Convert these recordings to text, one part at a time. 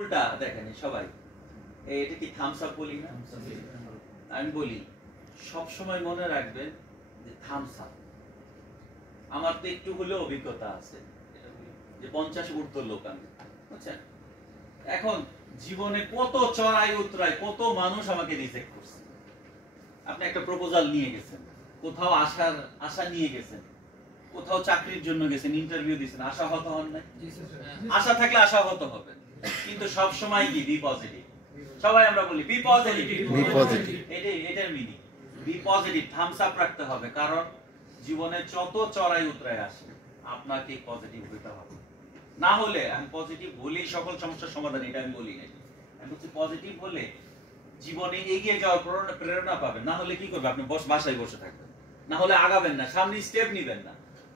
উল্টা দেখেন সবাই এটা কি থামস আপ বলি না, আমি বলি সব সময় মনে রাখবেন যে থামস আপ। আমার তো একটু হলেও অভিজ্ঞতা আছে যে 50 ঊর্ধ্ব লোক আমি, বুঝছেন? এখন জীবনে কত চড়াই উতরাই, কত মানুষ আমাকে রিজেক্ট করছে। আপনি একটা প্রপোজাল নিয়ে গেছেন, কোথাও আশা নিয়ে গেছেন, কোথাও চাকরির জন্য গেছেন, ইন্টারভিউ দিয়েছেন, আশাহত হন নাই? আশা থাকলে আশাহত হবেন, কিন্তু সব সময় কি বি পজিটিভ। সবাই আমরা বলি বি পজিটিভ, বি পজিটিভ, এটার meaning be positive. Thumbs up রাখতে হবে, কারণ জীবনে যত চড়াই উতরাই আসে আপনাকে পজিটিভ হতে হবে। না হলে, আমি পজিটিভ হলেই সকল সমস্যার সমাধান, এটা আমি বলি না। আমি বলছি পজিটিভ হলে জীবনে এগিয়ে যাওয়ার প্রেরণা পাবেন। না হলে কি করবে? আপনি বাসায় বসে থাকবেন, না হলে আগাবেন না, সামনে স্টেপ নিবেন না।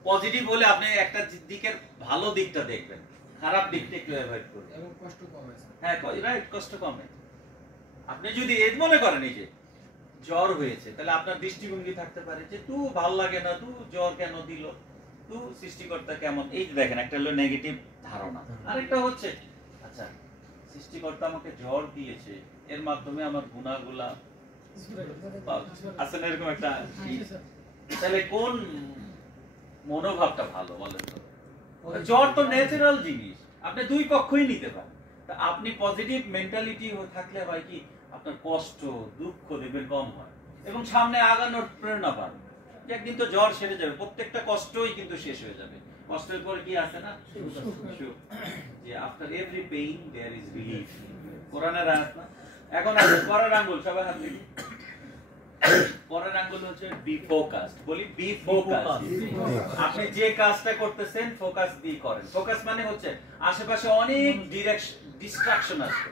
পজিটিভ হলে আপনি একটা দিকের ভালো দিকটা দেখবেন, খারাপ দিকটা একটু অ্যাভয়েড করবেন এবং কষ্ট কমে। হ্যাঁ, রাইট, কষ্ট কমে। আপনি যদি এর মনে করেন এই যে জ্বর হয়েছে, তাহলে আপনার দৃষ্টিভঙ্গি থাকতে পারে যে তু ভাল লাগে না, তু জ্বর কেন দিল, তু সৃষ্টিকর্তা কেমন। এই দেখেন, একটা হলো নেগেটিভ ধারণা, আরেকটা হচ্ছে আচ্ছা সৃষ্টিকর্তা আমাকে জ্বর দিয়েছে, এর মাধ্যমে আমার গুনাহগুলা আসলে এরকম একটা। তাহলে কোন মনোভাবটা ভালো বলেন তো? জ্বর তো ন্যাচারাল জিনিস, আপনি দুই পক্ষই নিতে পারেন। তা আপনি পজিটিভ মেন্টালিটি থাকলে হয় কি, আপনার কষ্ট দুঃখ দেখবেন কম হয় এবং সামনে আগানোর প্রেরণা পাবেন। একদিন তো জ্বর সেরে যাবে, প্রত্যেকটা কষ্টই কিন্তু শেষ হয়ে যাবে। কষ্টের পরে কি আছে না, যে after every pain there is relief, কোরআনের আয়াত না? এখন আছে পরের আঙ্গুল, সবাই হাত দিন। পরের আঙ্গুল হচ্ছে বি ফোকাসড। বলি বি ফোকাসড। আপনি যে কাজটা করতেছেন ফোকাস দিয়ে করেন। ফোকাস মানে হচ্ছে আশেপাশে অনেক ডিস্ট্রাকশন আছে।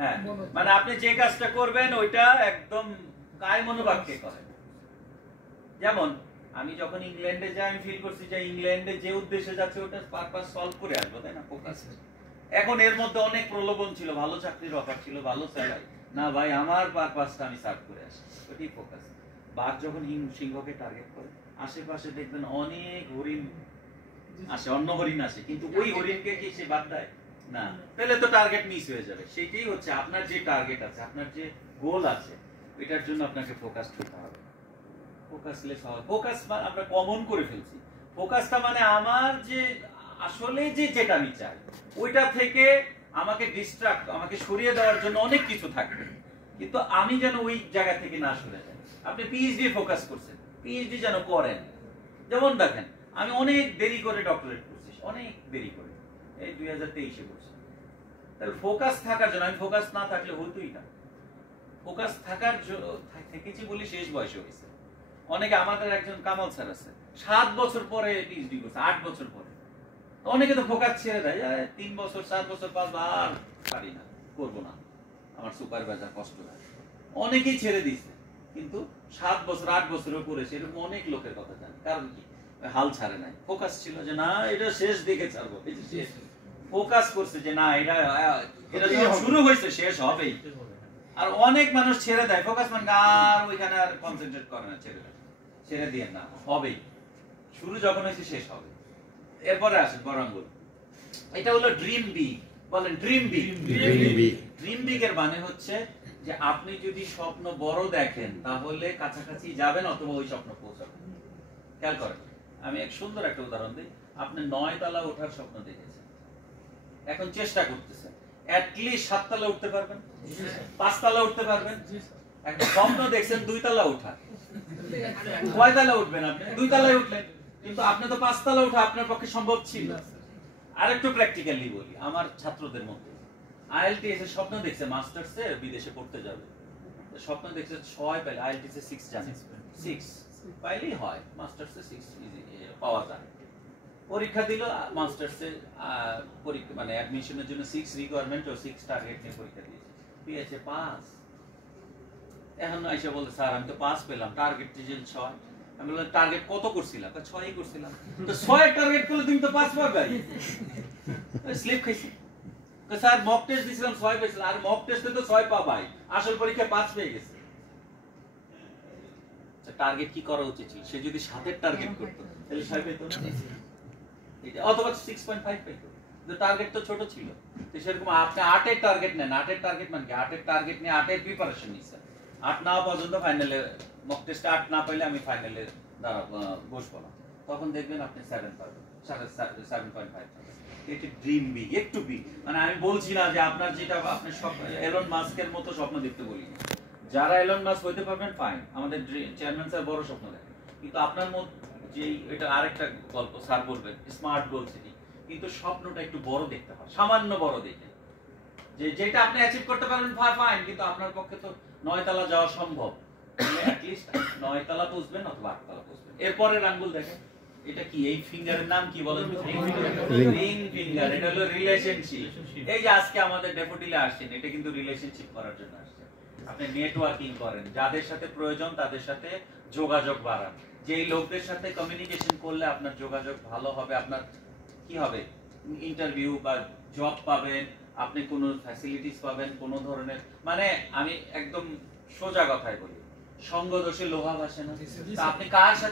হ্যাঁ, মানে আপনি যে কাজটা করবেন ওইটা একদম কায় মনোবাক্যে করেন। যেমন আমি যখন ইংল্যান্ডে যাই, আমি ফিল করছি যে ইংল্যান্ডে যে উদ্দেশ্যে যাচ্ছে ওটা পারপাস সলভ করে আসবো, তাই না? ফোকাস। এখন এর মধ্যে অনেক প্রলোভন ছিল, ভালো চাকরির অফার ছিল, ভালো স্যালারি, না ভাই আমার পারপাসটা আমি সার্ভ করে আসি, ওইটাই ফোকাস। বাঘ যখন সিংহকে টার্গেট করে, আশেপাশে দেখবেন অনেক হরিণ আসে, অন্য হরিণ আসে, কিন্তু ওই হরিণকে কি সে বাদ দেয় না? তাহলে তো টার্গেট মিস হয়ে যাবে। সেটাই হচ্ছে আপনার যে টার্গেট আছে, আপনার যে গোল আছে, এটার জন্য আপনাকে ফোকাস হতে হবে। ফোকাসলেস হওয়া, ফোকাস আমরা কমন করে ফেলছি। ফোকাসটা মানে আমার যে আসলে যেটা আমি চাই ওইটা থেকে আমাকে ডিস্ট্রাক্ট, আমাকে সরিয়ে দেওয়ার জন্য অনেক কিছু থাকবে, কিন্তু আমি যেন ওই জায়গা থেকে না সরে যাই। আপনি পিএইচডি ফোকাস করছেন, পিএইচডি যেন করেন। যেমন দেখেন, আমি অনেক দেরি করে ডক্টরেট করছি, অনেক দেরি করে, এই 2023-এ করছি। তাহলে ফোকাস থাকার জন্য, আমি ফোকাস না থাকলে হতোই না। ফোকাস থাকার থেকেছি বলে শেষ বয়সে হয়েছে। অনেকে, আমাদের একজন কামাল স্যার আছে, 7 বছর পরে পিএইচডি করছে, 8 বছর পরে। অনেকে তো ফোকাস ছেড়ে দেয়, 3 বছর 4 বছর 5 বার পারি না, করবো না, আমার সুপারভাইজার কষ্ট হয়। অনেকেই ছেড়ে দিচ্ছে, কিন্তু 7 বছর 8 বছরও করেছে, এরকম অনেক লোকের কথা জানি। কারণ কি? হাল ছাড়ে নাই, ফোকাস ছিল যে না এটা শেষ দিকে ছাড়বো, ফোকাস করছে যে না এটা শুরু হয়েছে শেষ হবেই। আর অনেক মানুষ ছেড়ে দেয়, ফোকাস মানে আর ওইখানে আর কনসেন্ট্রেট করে না, ছেড়ে দিয়ে না, হবেই, শুরু যখন হয়েছে শেষ হবে। এরপরে আসে বড় আঙ্গুল, এটা হলো ড্রিম বিগ। বলেন ড্রিম বিগ। ড্রিম বিগ এর মানে হচ্ছে যে আপনি যদি স্বপ্ন বড় দেখেন তাহলে কাছাকাছি যাবেন অথবা ওই স্বপ্ন পৌঁছাবেন। খেয়াল করেন, আমি এক সুন্দর একটা উদাহরণ দিই। আপনি 9 তলা ওঠার স্বপ্ন দেখেছেন, এখন চেষ্টা করতেছেন, অ্যাটলিস্ট 7 তলা উঠতে পারবেন, 5 তলা উঠতে পারবেন। একটা স্বপ্ন দেখছেন 2 তলা ওঠা, কয় তলা উঠবেন? আপনি 2 তলায় উঠলেন, কিন্তু আপনি তো 5 তলা ওঠা আপনার পক্ষে সম্ভব ছিল। আরেকটু প্র্যাকটিক্যালি বলি, আমার ছাত্রদের মধ্যে আইএলটিএস এর স্বপ্ন দেখছে, মাস্টার্সে বিদেশে পড়তে যাবে, স্বপ্ন দেখছে 6 পাইলে, আইএলটিএস এ 6 জানেন, 6 পাইলেই হয়, মাস্টার্সে 6 ইজি পাওয়া যায়। পরীক্ষা দিল, মাস্টার্সে পরীক্ষা মানে অ্যাডমিশনের জন্য 6 রিকোয়ারমেন্ট ও 6 টার্গেট নিয়ে পরীক্ষা দিয়েছে, পেয়েছে 5। এখন আইসা বলতে, স্যার আমি তো 5 পেলাম, টার্গেট ছিল 6। আমি বললাম টার্গেট কত করছিলাম? 6ই করছিলাম। তো 6 টার্গেট করলে তুমি তো 5 পাবে। স্লিপ খাইছি। স্যার মক টেস্ট দিছিলাম 6 পেয়েছিলাম। আর মক টেস্টে তো 6 পাবাই, আসল পরীক্ষায় 5 পেয়ে গেছে। টার্গেট কি করা উচিত ছিল? সে যদি 7 এর টার্গেট করতো তাহলে 6 পেতো না, এটা অথবা 6.5 পেতো। টার্গেট তো ছোট ছিল, তো সেরকম আপনি 8-এর টার্গেট নেন, 8-এর টার্গেট মানে কি 8-এর টার্গেট নিয়ে 8-এর প্রিপারেশন নিছেন, 8 না পর্যন্ত ফাইনালে মক টেস্টে 8 না পাইলে আমি ফাইনালে বসবো না, তখন দেখবেন আপনি 7 পাবেন, 7.5 পাবেন। এটা ড্রিম বিগ, একটু বিগ, মানে আমি বলছি না যে আপনার যেটা আপনি এলন মাস্কের মতো স্বপ্ন দেখতে বলি না, যারা এলন মাস্ক হইতে পারবেন ফাইন, আমাদের চেয়ারম্যান স্যার বড় স্বপ্ন দেখেন, কিন্তু আপনার মধ্যে যে এটা আরেকটা গল্প স্যার বলবেন স্মার্ট গোল সেটিং, কিন্তু স্বপ্নটা একটু বড় দেখতে হয়, সামান্য বড় দেখে, যে যেটা আপনি অ্যাচিভ করতে পারবেন ফাইন, কিন্তু আপনার পক্ষে তো 9 তলা যাওয়া সম্ভব, অ্যাট লিস্ট 9 তলা পৌঁছবেন অথবা 8 তলা পৌঁছবেন। এরপরে আঙ্গুল দেখেন, এটা কি, এই ফিঙ্গারের নাম কি বলেন? Ring finger. এটা হলো রিলেশনশিপ। এই যে আজকে আমাদের ডেফোডিলে আসছেন, এটা কিন্তু রিলেশনশিপ করার জন্য আসছেন। আপনি নেটওয়ার্কিং করেন, যাদের সাথে প্রয়োজন তাদের সাথে যোগাযোগ বাড়ান, যেই লোকদের সাথে কমিউনিকেশন করলে আপনার যোগাযোগ ভালো হবে, আপনার কি হবে, ইন্টারভিউ বা জব পাবেন, আপনি কোনো ফ্যাসিলিটিস পাবেন, কোনো ধরনের, মানে আমি একদম সোজা কথাই বলি, সঙ্গ দোষে লোহা ভাসে না। তা আপনি কার সাথে